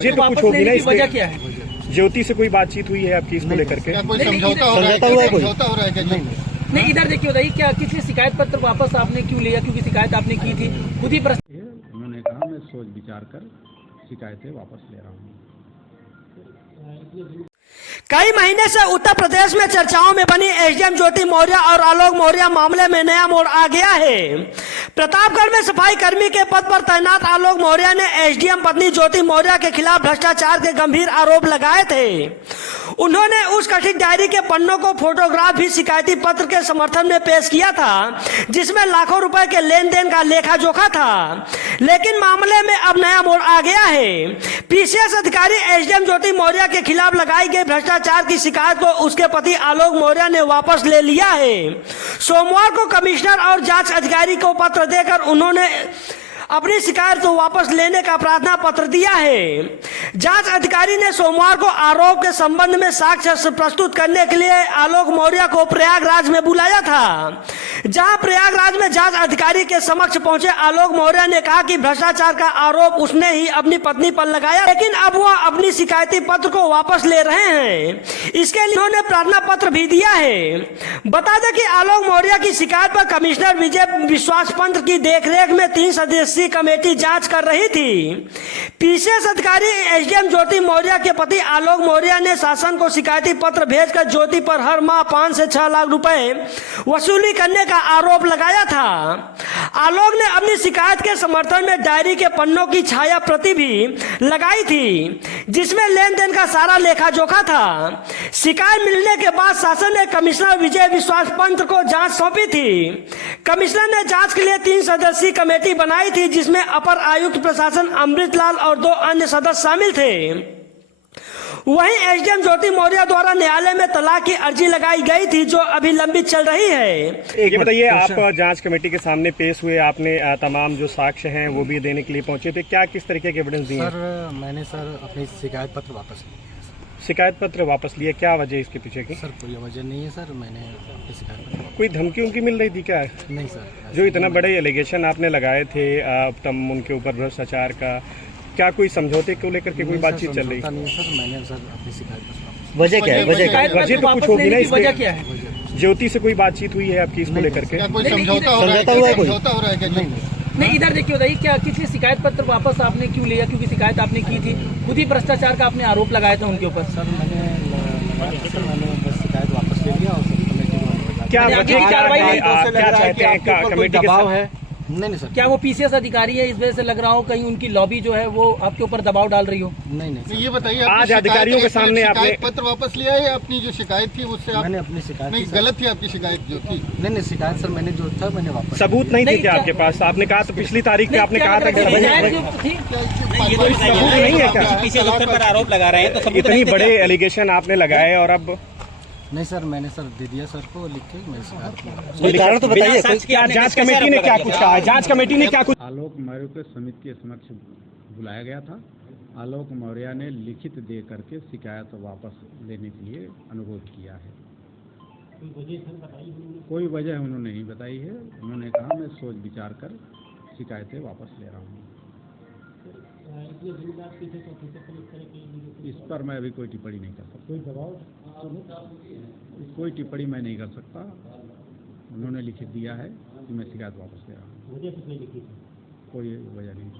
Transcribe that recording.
ये तो कुछ होगी ना, इसकी वजह क्या है? ज्योति से कोई बातचीत हुई है आपकी इसको लेकर के? कोई समझौता हो रहा है क्या? नहीं, इधर देखिए बताइए, क्या किसी शिकायत पत्र वापस आपने क्यों लिया? क्योंकि शिकायत आपने की थी खुद ही उन्होंने कहा मैं सोच विचार कर शिकायतें वापस ले रहा हूँ। कई महीने से उत्तर प्रदेश में चर्चाओं में बनी एसडीएम ज्योति मौर्य और आलोक मौर्य मामले में नया मोड़ आ गया है। प्रतापगढ़ में सफाई कर्मी के पद पर तैनात आलोक मौर्य ने एसडीएम पत्नी ज्योति मौर्य के खिलाफ भ्रष्टाचार के गंभीर आरोप लगाए थे। उन्होंने उस कथित डायरी के पन्नों को फोटोग्राफ भी शिकायती पत्र के समर्थन में पेश किया था, जिसमें लाखों रुपए के लेन देन का लेखा जोखा था। लेकिन मामले में अब नया मोड़ आ गया है। पीसीएस अधिकारी एसडीएम ज्योति मौर्य के खिलाफ लगाई गई भ्रष्टाचार की शिकायत को उसके पति आलोक मौर्य ने वापस ले लिया है। सोमवार को कमिश्नर और जांच अधिकारी को पत्र देकर उन्होंने अपनी शिकायत को वापस लेने का प्रार्थना पत्र दिया है। जांच अधिकारी ने सोमवार को आरोप के संबंध में साक्ष्य प्रस्तुत करने के लिए आलोक मौर्य को प्रयागराज में बुलाया था। जहां प्रयागराज में जांच अधिकारी के समक्ष पहुंचे आलोक मौर्य ने कहा कि भ्रष्टाचार का आरोप उसने ही अपनी पत्नी पर लगाया, लेकिन अब वह अपनी शिकायती पत्र को वापस ले रहे हैं। इसके लिए उन्होंने प्रार्थना पत्र भी दिया है। बता दें कि आलोक मौर्य की शिकायत पर कमिश्नर विजय विश्वास पंत की देखरेख में 3 सदस्यीय कमेटी जांच कर रही थी। पीसीएस अधिकारी एसडीएम ज्योति मौर्य के पति आलोक मौर्य ने शासन को शिकायती पत्र भेजकर ज्योति पर हर माह 5 से 6 लाख रुपए वसूली करने का आरोप लगाया था। आलोक ने अपनी शिकायत के समर्थन में डायरी के पन्नों की छाया प्रति भी लगाई थी, जिसमें लेन देन का सारा लेखा जोखा था। शिकायत मिलने के बाद शासन ने कमिश्नर विजय विश्वास पंत को जांच सौंपी थी। कमिश्नर ने जांच के लिए 3 सदस्यीय कमेटी बनाई थी, जिसमें अपर आयुक्त प्रशासन अमृतलाल और 2 अन्य सदस्य शामिल थे। वहीं एसडीएम ज्योति मौर्य द्वारा न्यायालय में तलाक की अर्जी लगाई गई थी, जो अभी लंबित चल रही है। ये बताइए, आप जांच कमेटी के सामने पेश हुए, आपने तमाम जो साक्ष्य हैं वो भी देने के लिए पहुंचे थे। क्या किस तरीके के एविडेंस दिए? सर मैंने अपनी शिकायत पत्र वापस लिया। शिकायत पत्र वापस लिया, क्या वजह इसके पीछे की? सर कोई वजह नहीं है सर, मैंने अपनी शिकायत पत्र। कोई धमकी उनकी मिल रही थी क्या? नहीं सर। जो इतना बड़े एलिगेशन आपने लगाए थे तम उनके ऊपर भ्रष्टाचार का, क्या कोई समझौते को लेकर के कोई बातचीत चल रही? नहीं सर, मैंने सर अपनी शिकायत पत्र। वजह क्या है? वजह तो कुछ होगी ना, वजह क्या है? ज्योति से कोई बातचीत हुई है आपकी इसको लेकर के? कोई समझौता हो रहा है क्या? नहीं, इधर देखिए बताइए, क्या किसी शिकायत पत्र वापस आपने क्यों लिया? क्योंकि शिकायत आपने की थी खुद ही भ्रष्टाचार का आपने आरोप लगाया था उनके ऊपर। सर मैंने बस शिकायत वापस ले लिया और कमेटी क्या चाहते हैं कमेटी के दबाव है? नहीं सर। क्या वो पीसीएस अधिकारी है, इस वजह से लग रहा हो कहीं उनकी लॉबी जो है वो आपके ऊपर दबाव डाल रही हो? नहीं। ये बताइए, आज अधिकारियों के सामने आपने पत्र वापस लिया है? अपनी जो शिकायत थी उससे मैंने अपनी शिकायत नहीं, गलत थी आपकी शिकायत जो थी। नहीं शिकायत सर मैंने जो था मैंने वापस। सबूत नहीं थे क्या आपके पास? आपने कहा तो पिछली तारीख में आपने कहा था कि सबूत नहीं है क्या? पीसीएस पर आरोप लगा रहे हैं तो इतनी बड़े एलिगेशन आपने लगाए और अब नहीं सर, मैंने सर दे दिया सर को लिख के। मैं कोई कारण तो बताइए, क्या जांच कमेटी ने क्या कुछ कहा? जांच कमेटी ने क्या कुछ? आलोक मौर्य को समिति के समक्ष बुलाया गया था। आलोक मौर्य ने लिखित दे करके शिकायत वापस लेने के लिए अनुरोध किया है। कोई वजह उन्होंने नहीं बताई है। उन्होंने कहा मैं सोच विचार कर शिकायतें वापस ले रहा हूँ। इस पर मैं अभी कोई टिप्पणी नहीं कर सकता। कोई टिप्पणी मैं नहीं कर सकता। उन्होंने लिखित दिया है कि मैं शिकायत वापस ले रहा हूँ। कोई वजह नहीं।